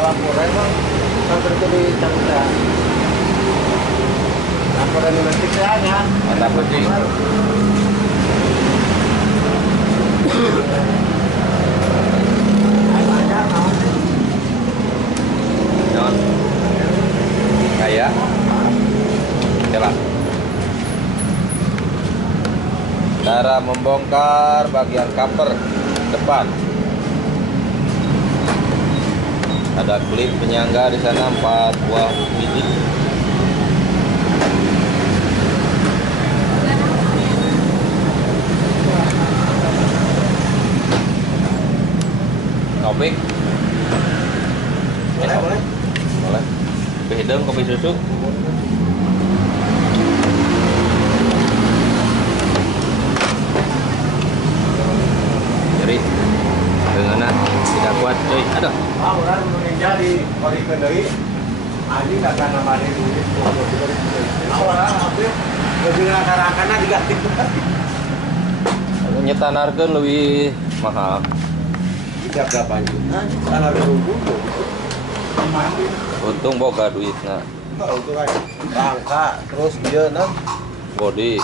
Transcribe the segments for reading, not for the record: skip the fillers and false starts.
laporan bang, sampai itu di Cangkuta. Laporan nanti kayaknya. Mantap kucing. Non. Kayak. Coba. Cara membongkar bagian cover depan. Ada klip penyangga di sana 4 buah biji. Kopi? Boleh, boleh. Boleh. Kopi hidung, kopi susu. Jadi dengan tidak kuat, cuy. Aduh. Orang menjadi ori kendari. Aji nggak akan nambah duit. Orang habis lebih ngakar-akarnya diganti. Nyetanarkeun lebih mahal. Tidak berapa juta, salah berhubung. Untung boga duitna. Itu kan rangka terus dia nah Body.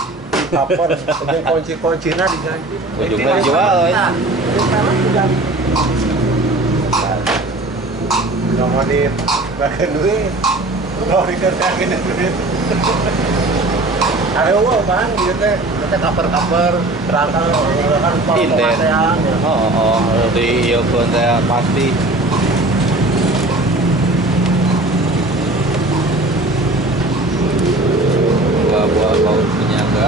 cover dengan kunci-kuncinya diganti. Ujungnya dijual, ya. Nggak mau dibagian duit, mau dikerjain duit. Ayo bang, gitu kita cover rangka kan Inden. Oh, di Yogyakarta saya pasti. Buah-buah baut penyangga.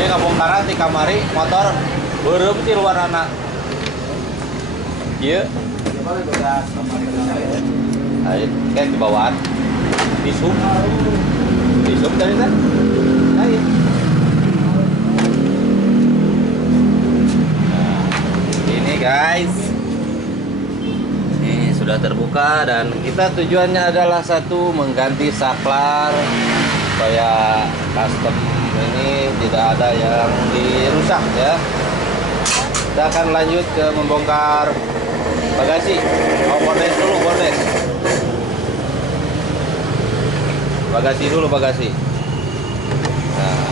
Ini kabongkaran di kamari motor beureum ti luar anak. Ieu ayo kan di bawaan. Disub tadi kan? Ayo. Nah, ini guys. Ini sudah terbuka dan kita tujuannya adalah satu mengganti saklar supaya custom ini tidak ada yang dirusak ya. Kita akan lanjut ke membongkar bagasi. Oh, bordes dulu, bordes. Bagasi dulu, bagasi. Nah.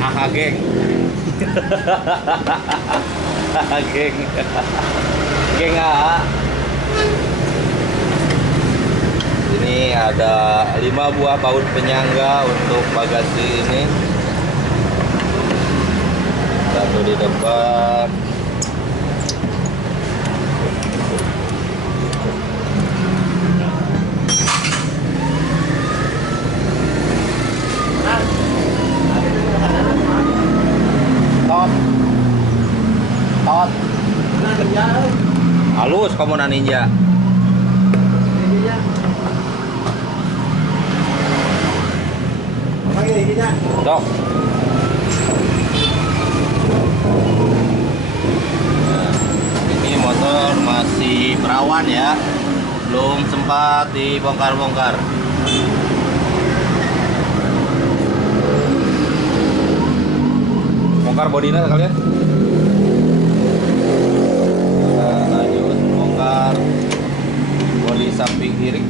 Aha, geng. Geng. Geng AA. Ini ada 5 buah baut penyangga untuk bagasi ini. Satu di depan. Tot. Halus kamu ninja. Dok. Nah, ini motor masih perawan ya, belum sempat dibongkar-bongkar. Bongkar bodinya kalian. Nah, lanjut bongkar bodi samping kiri.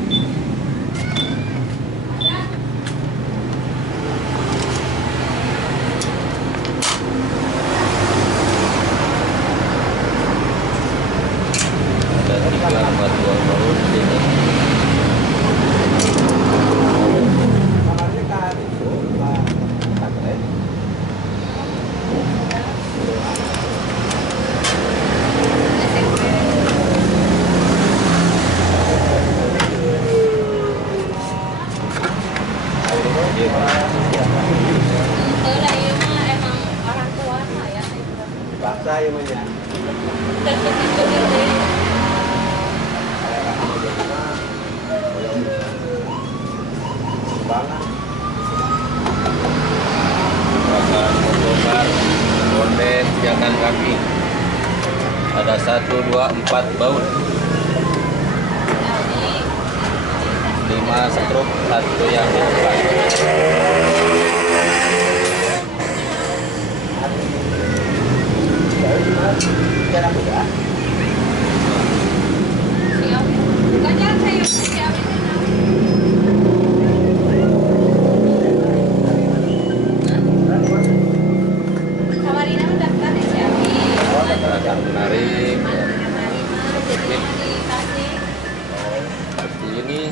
Paksa yang menjadi. Banget. sampai pijakan kaki. Ada 1, 2, 4 baut. 5 stroke, 1 yang dibuka. Siap. Bukannya saya siap ini. Kamarina mendaftar di Siapi. Akan menarik Dikasih. seperti ini.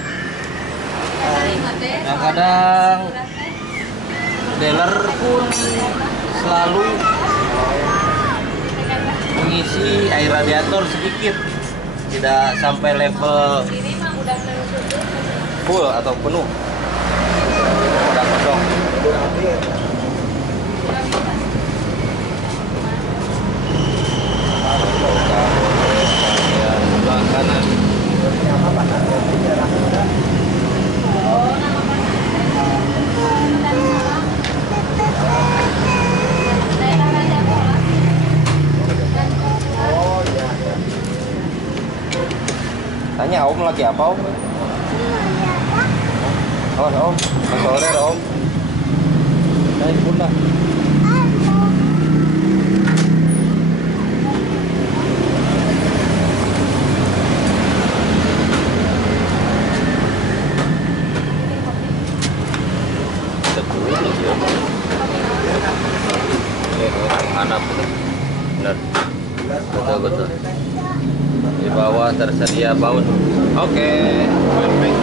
Nah, kadang dealer pun selalu mengisi air radiator sedikit, tidak sampai level ini mah udah tertutup. full atau penuh, udah kosong. Bagian sebelah kanan. Oh, nama daerah Raja Pola. Tanya Om lagi apa Om? Oh Om, Mas Order Om. Naik pun lah. Mana pun benar, betul. Di bawah tersedia baut. Oke, perfect.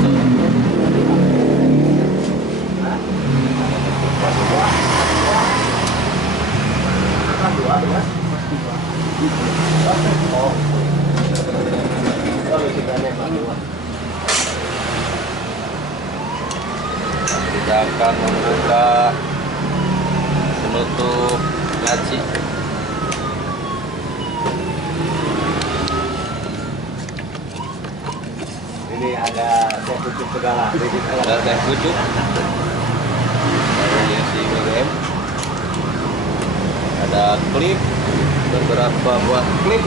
Kita akan membuka penutup laci. Ini ada teh pucuk segala. Ada teh pucuk dari si BBM. Ada klip, beberapa buah klip.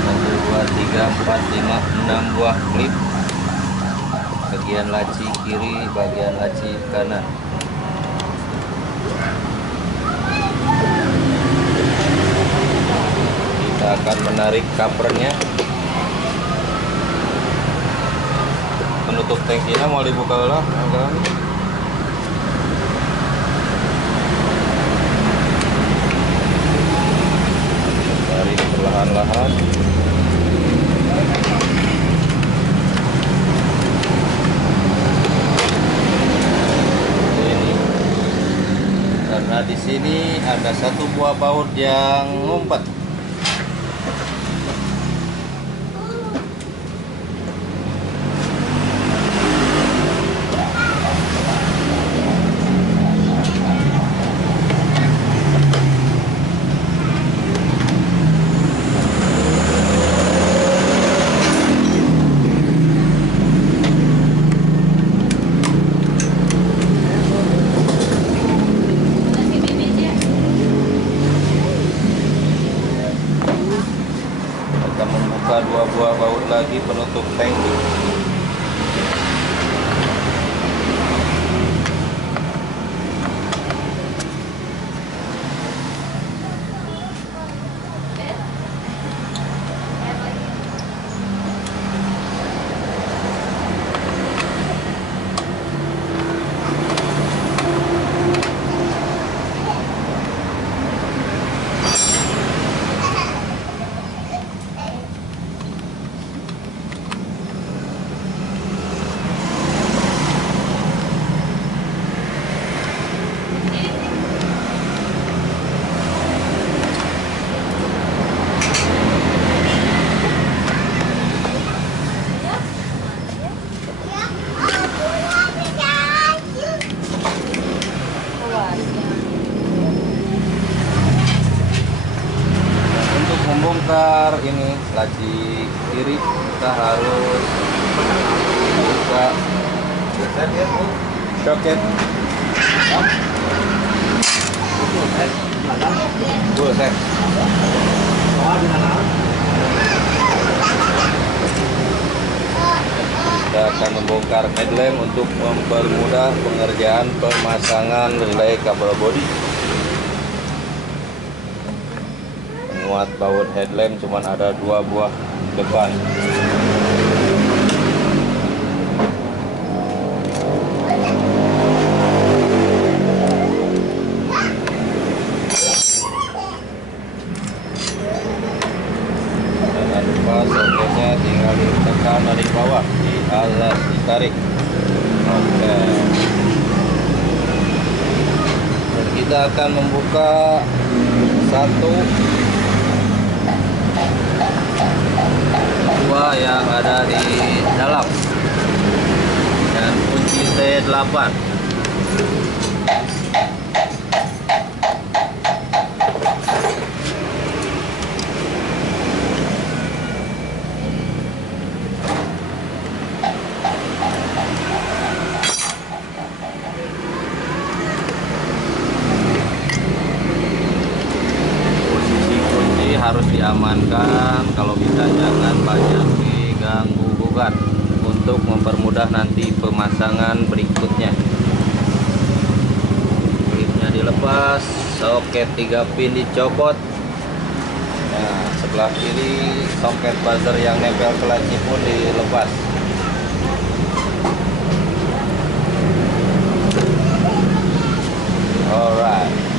Satu, dua, tiga, empat, lima, 6 buah klip. Bagian laci kiri, bagian laci kanan. Kita akan menarik covernya. Penutup tangkinya mau dibuka lah, tarik perlahan-lahan. Ini karena di sini ada 1 buah baut yang ngumpet. Kita membuka 2 buah baut lagi penutup tangki. membongkar ini laci kiri, kita harus buka soket full set. Kita akan membongkar headlamp untuk mempermudah pengerjaan pemasangan relay kabel bodi. Muat baut headlamp cuma ada 2 buah depan. Jangan lupa soketnya tinggal ditekan dari bawah, di atas ditarik. Oke. Dan kita akan membuka satu dua yang ada di dalam dan kunci T8. Harus diamankan, kalau bisa jangan banyak diganggu gugat untuk mempermudah nanti pemasangan berikutnya. Klipnya dilepas, soket 3 pin dicopot. Nah, sebelah kiri soket buzzer yang nempel ke laci pun dilepas. Alright.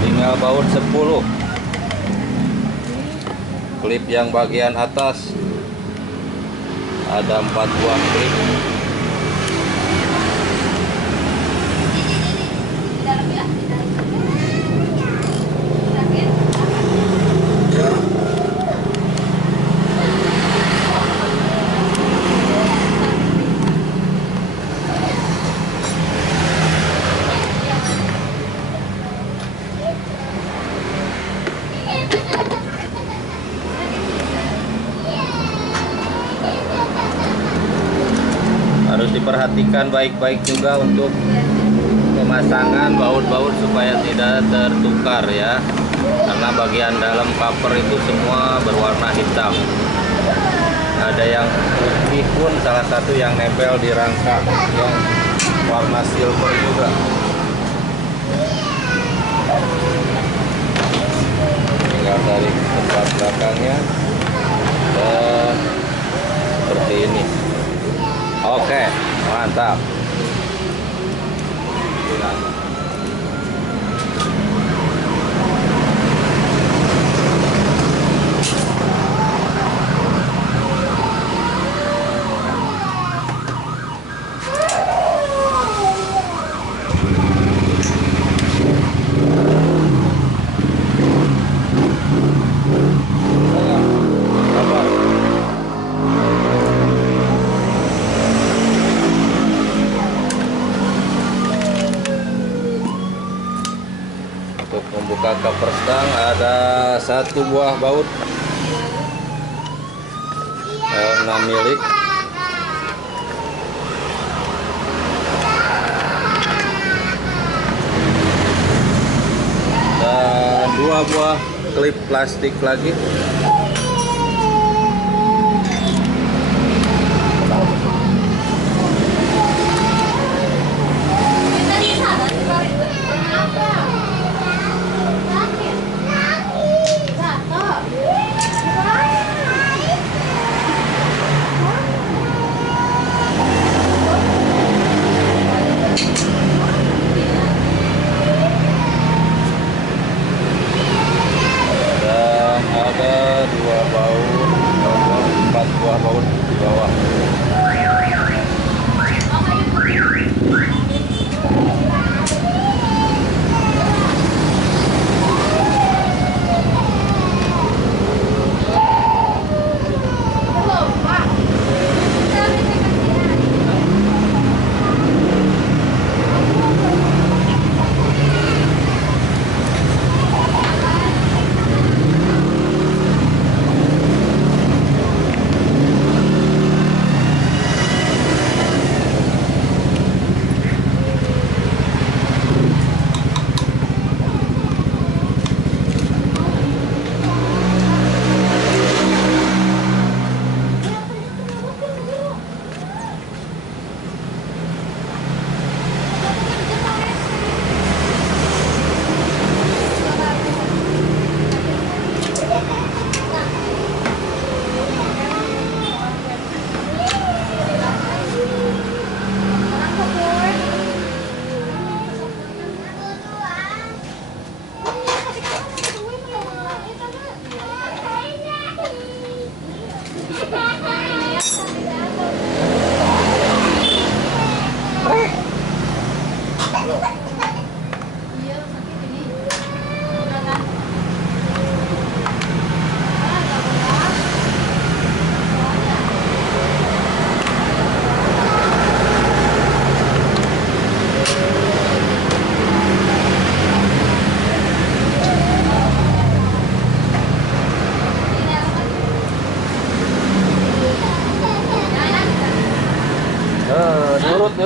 Tinggal baut 10. Klip yang bagian atas ada 4 buah klip. Harus diperhatikan baik-baik juga untuk pemasangan baut-baut supaya tidak tertukar ya, karena bagian dalam cover itu semua berwarna hitam. Ada yang putih pun salah satu yang nempel di rangka yang warna silver juga. Tinggal tarik tempat belakangnya dan seperti ini. Oke, mantap. Untuk membuka cover stang ada 1 buah baut L6 mili dan 2 buah klip plastik lagi. Ada 2 baut, 4 buah baut di bawah.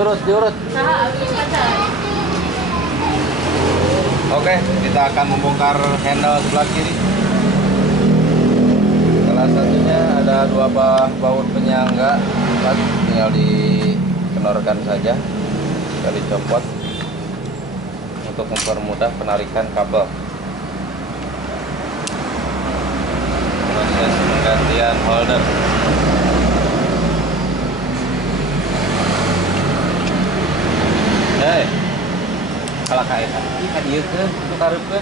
diurut. Saha abis kaca. Oke, kita akan membongkar handle sebelah kiri. Salah satunya ada 2 baut penyangga, tinggal dikenorkan saja, tinggal dicopot untuk mempermudah penarikan kabel. Proses penggantian holder. Hei, kalau kayak tadi kan iya ke, itu karep ke.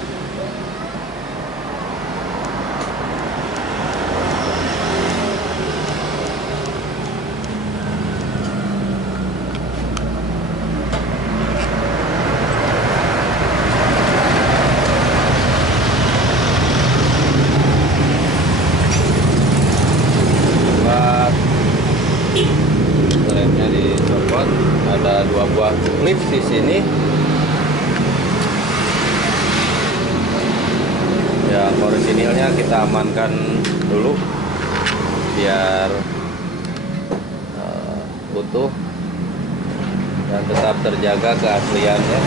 Remnya dicopot, ada 2 buah klip di sini. Yang orisinilnya kita amankan dulu biar utuh dan tetap terjaga keasliannya.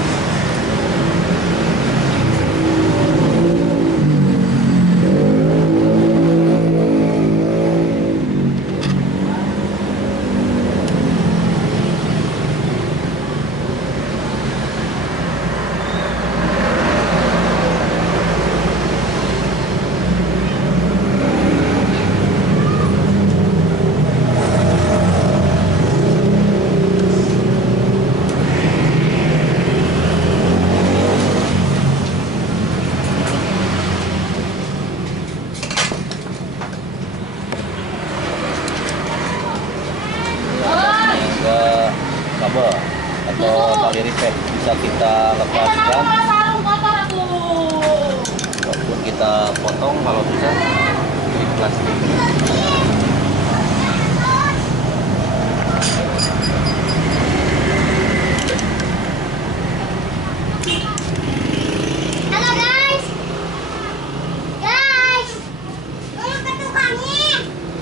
Kabel atau tali reset bisa kita lepaskan ataupun kita potong kalau bisa klip plastik. Halo guys, tolong ke tukangnya.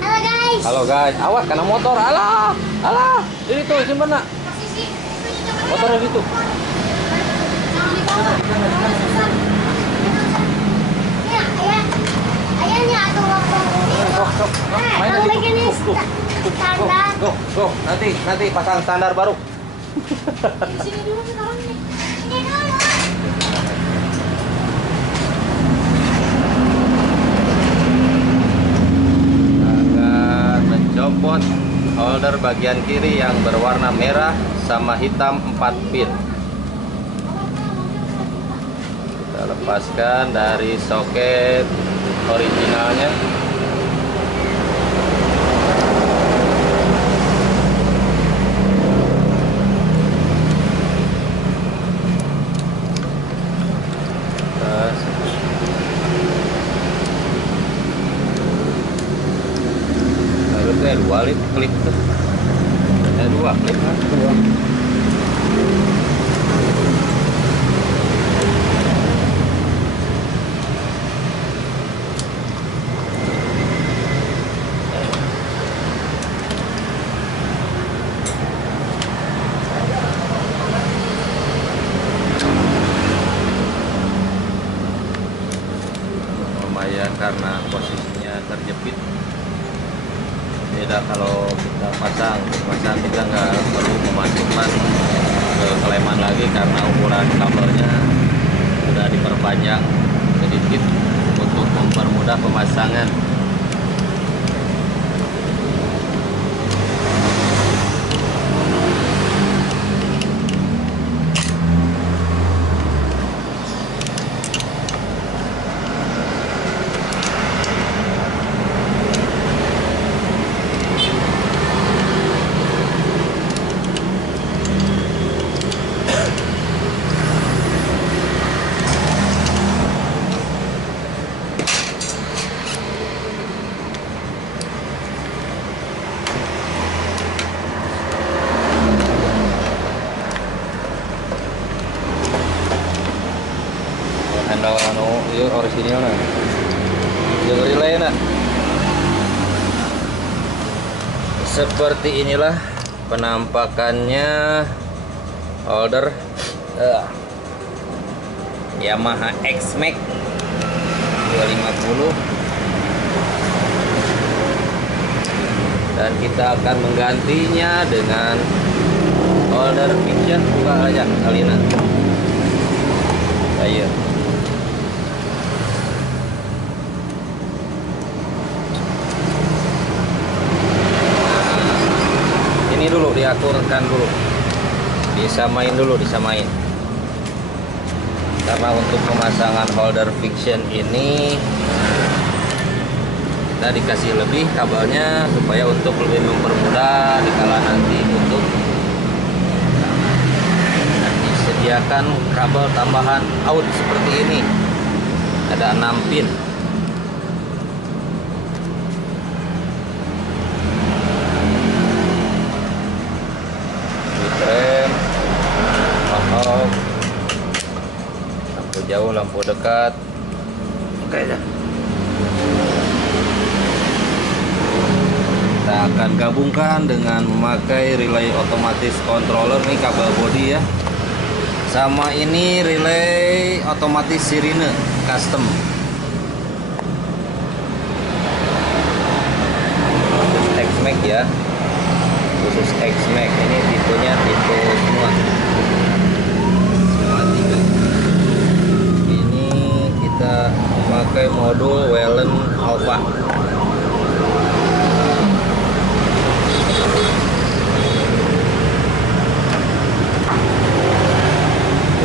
Halo guys. Halo guys, awas kena motor. Alah, ini tuh simpen nak. Motornya gitu. Jangan dibawa. Ya, ayahnya atau Sok, main kalau lagi. begini standar. Go. Nanti pasang standar baru. Di sini dulu sekarang nih. Ini dulu. Akan mencopot holder bagian kiri yang berwarna merah sama hitam 4 pin. Kita lepaskan dari soket originalnya. Terus harusnya 2 klip tuh. 2 klip kan? 2. Lumayan karena posisinya terjepit. Beda kalau kita pasang kita nggak perlu memasukkan ke keleman lagi karena ukuran kabelnya sudah diperpanjang sedikit untuk mempermudah pemasangan. Handle anu ieu orisinilna. Jeung relay na. Seperti inilah penampakannya holder Yamaha X-Max 250, dan kita akan menggantinya dengan holder Fiction. Buka aja Alina. Ayo. Ini dulu diaturkan dulu, disamain dulu, disamain. Karena untuk pemasangan holder Fiction ini kita dikasih lebih kabelnya supaya untuk lebih mempermudah dikala nanti untuk disediakan kabel tambahan out seperti ini. Ada 6 pin. Rem, on-off, lampu jauh, lampu dekat. Oke dah. Kita akan gabungkan dengan memakai relay otomatis controller nih, kabel body ya. Sama ini relay otomatis sirine custom. Khusus X-Max ya. Khusus X-Max ini tipenya tipe semua. Semua tiga. Ini kita memakai modul Wellen Alpha.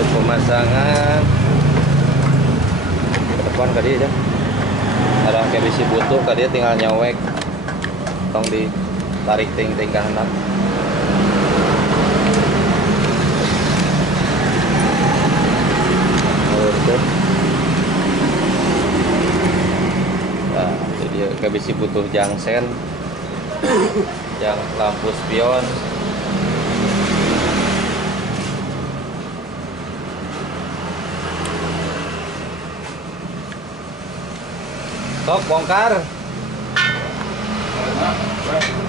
Pemasangan ke depan tadi aja ada kayak bisi butuh tadi tinggal nyawek tong ditarik ting-ting ke handap. Nah itu dia kayak bisi butuh jangsen yang lampu spion. Sok bongkar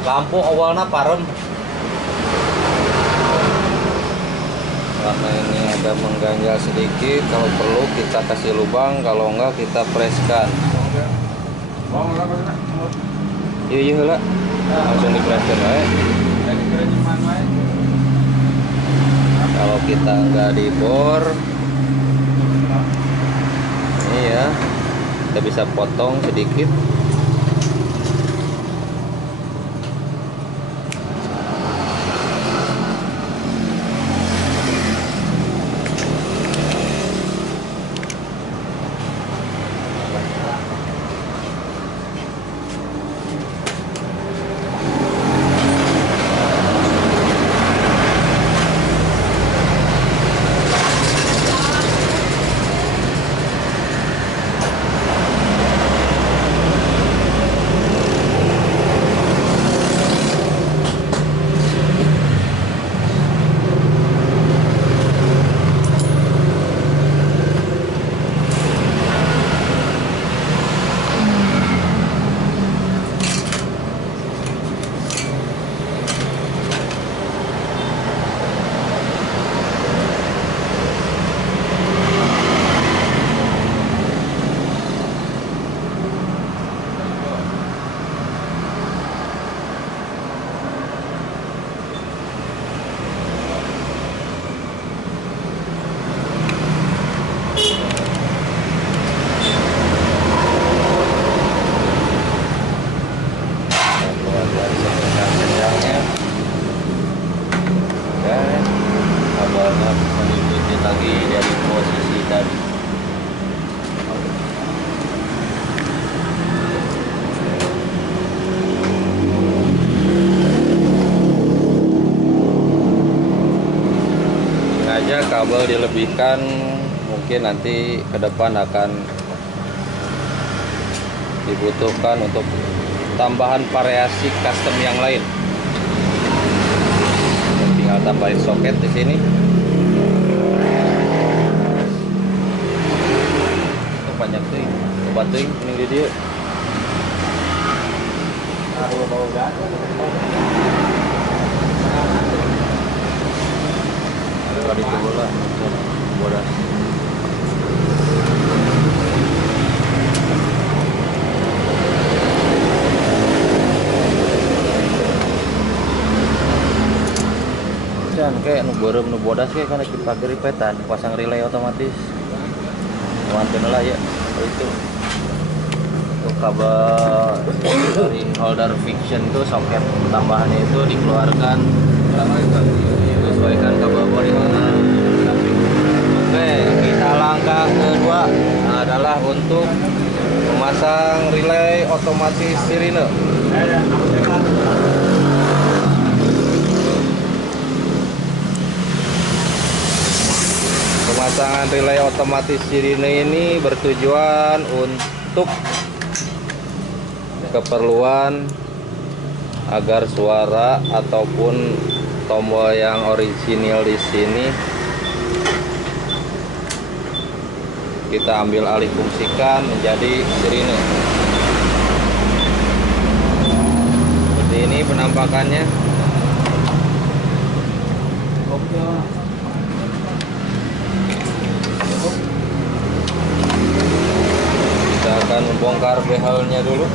lampu awalnya parem karena ini ada mengganjal sedikit. Kalau perlu kita kasih lubang, kalau enggak kita preskan. Iya lah langsung dipreskan aja. Kalau kita enggak dibor ini ya, kita bisa potong sedikit. Lagi dari posisi tadi. Sengaja kabel dilebihkan, mungkin nanti ke depan akan dibutuhkan untuk tambahan variasi custom yang lain. Tinggal tambahin soket di sini. Banyak tuh, coba tuh ini dia. kali dulu lah bodas. Kan kayak nu beureum nu bodas kayak kana dipakai ripetan pasang relay otomatis. Manten lah ya itu. Untuk kabel dari holder fiction itu soket tambahannya itu dikeluarkan sesuaikan kabel body. Oke, kita langkah kedua adalah untuk memasang relay otomatis sirine. Pemasangan relay otomatis sirine ini bertujuan untuk keperluan agar suara ataupun tombol yang orisinil di sini kita ambil alih fungsikan menjadi sirine. Seperti ini penampakannya. Kita akan membongkar behelnya dulu.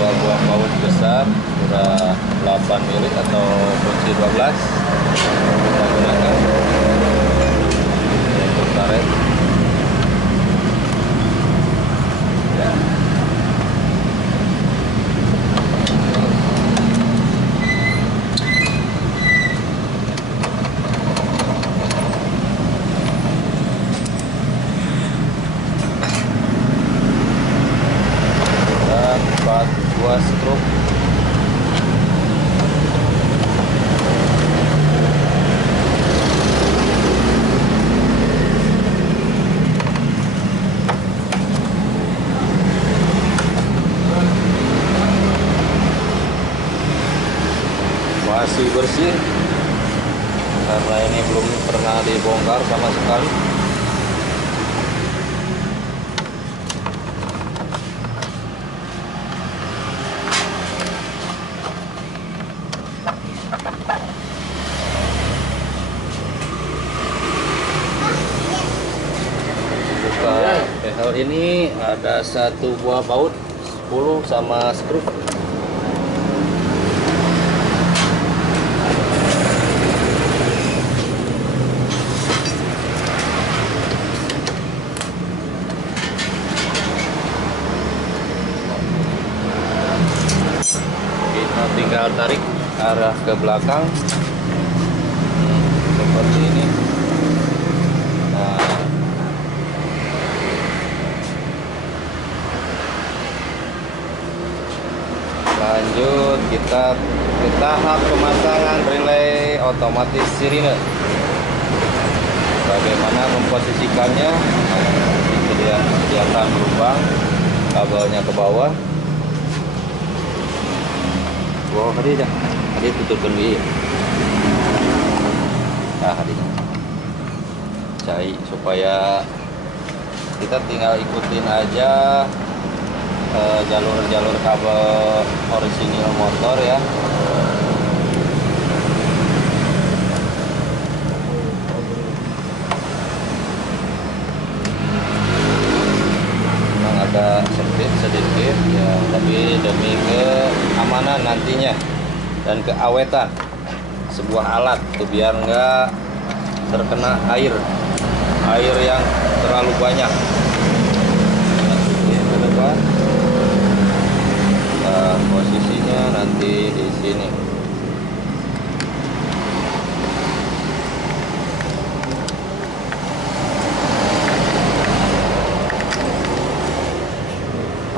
Dua buah baut besar ukuran 8 mili atau kunci 12 kita gunakan untuk karet. Ya. Dan 4 buah struk. Masih bersih karena ini belum pernah dibongkar sama sekali. Buka behel ini ada satu buah baut 10 sama skru. Kita tinggal tarik arah ke belakang seperti ini. Nah, lanjut kita ke tahap pemasangan relay otomatis sirine. Bagaimana memposisikannya? Itu dia sediakan lubang, kabelnya ke bawah. Wow, tadi dah. Tadi tutupkan dulu. Nah, tadinya. Cai supaya kita tinggal ikutin aja jalur-jalur kabel orisinil motor ya. Memang ada sempit sedikit ya, tapi demi keamanan nantinya dan keawetan sebuah alat tuh biar nggak terkena air yang terlalu banyak. Masukin ke depan. Nah, posisinya nanti di sini.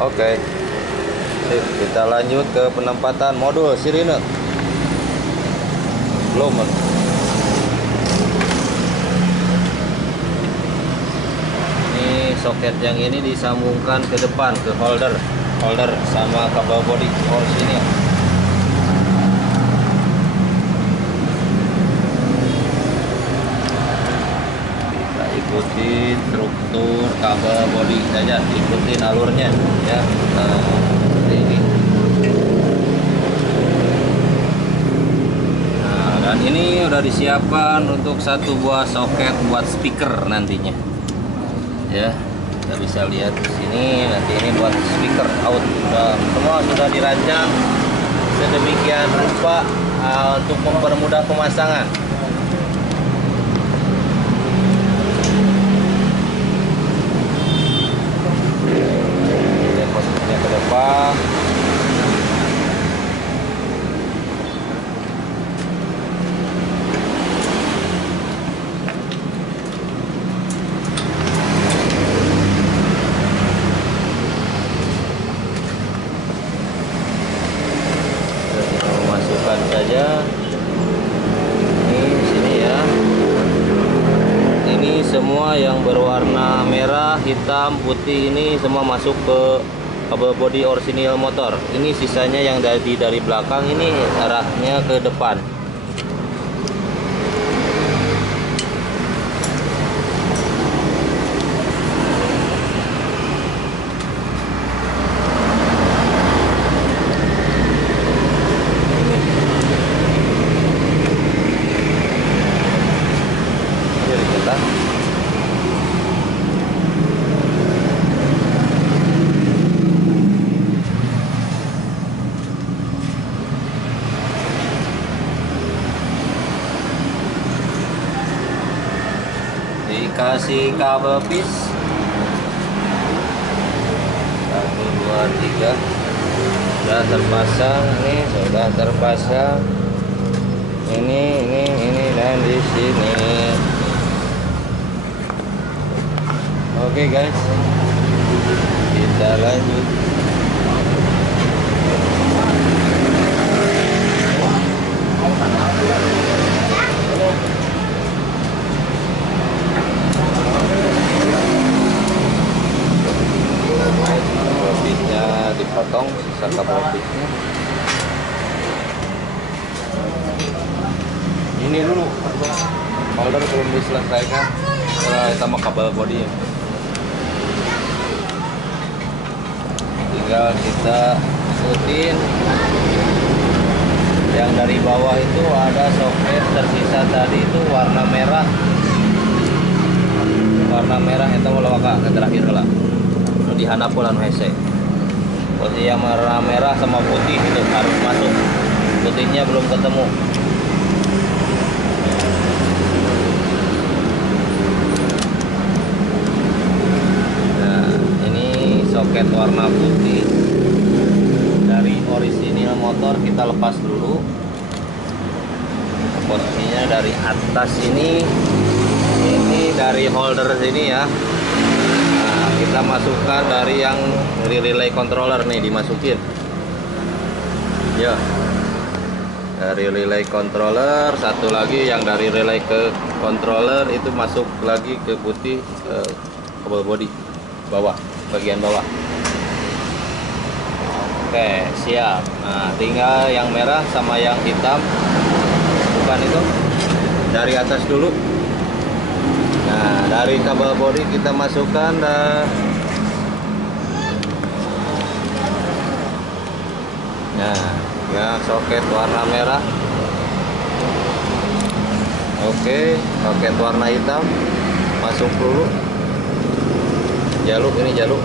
Oke. Sip, kita lanjut ke penempatan modul sirine. Belum. Ini soket yang ini disambungkan ke depan ke holder sama kabel body orisinil. Kita ikuti struktur kabel body saja, ikutin alurnya ya. Nah, seperti ini. Dan ini udah disiapkan untuk satu buah soket buat speaker nantinya. Ya, kita bisa lihat di sini. Nanti ini buat speaker out. Semua sudah dirancang sedemikian rupa untuk mempermudah pemasangan. Ini posisinya ke depan. Saja ini di sini ya. Ini semua yang berwarna merah, hitam, putih ini semua masuk ke kabel bodi orisinil motor. Ini sisanya yang dari belakang ini arahnya ke depan. Dikasih kabel pis 1, 2, 3 sudah terpasang. Nih sudah terpasang. Ini dan di sini. Oke guys, kita lanjut. Pisnya dipotong, sisa kabel pisnya. Ini dulu holder belum diselesaikan, sama kabel bodi. Tinggal kita ikutin. Yang dari bawah itu ada soket tersisa tadi itu warna merah. Warna merah itu mau ke terakhir lah. Di handap pulang hese. Posisi yang warna merah sama putih itu harus masuk. Putihnya belum ketemu. Nah, ini soket warna putih dari orisinil motor kita lepas dulu. Posisinya dari atas ini dari holder sini ya. Kita masukkan dari yang relay controller nih, dimasukin ya, dari relay controller. Satu lagi yang dari relay ke controller itu masuk lagi ke putih, ke kabel bodi bawah, bagian bawah. Oke, siap. Nah, tinggal yang merah sama yang hitam, bukan itu, dari atas dulu. Nah, dari kabel bodi kita masukkan nah, ya soket warna merah. Oke, soket warna hitam masuk dulu. Jaluk ini jaluk.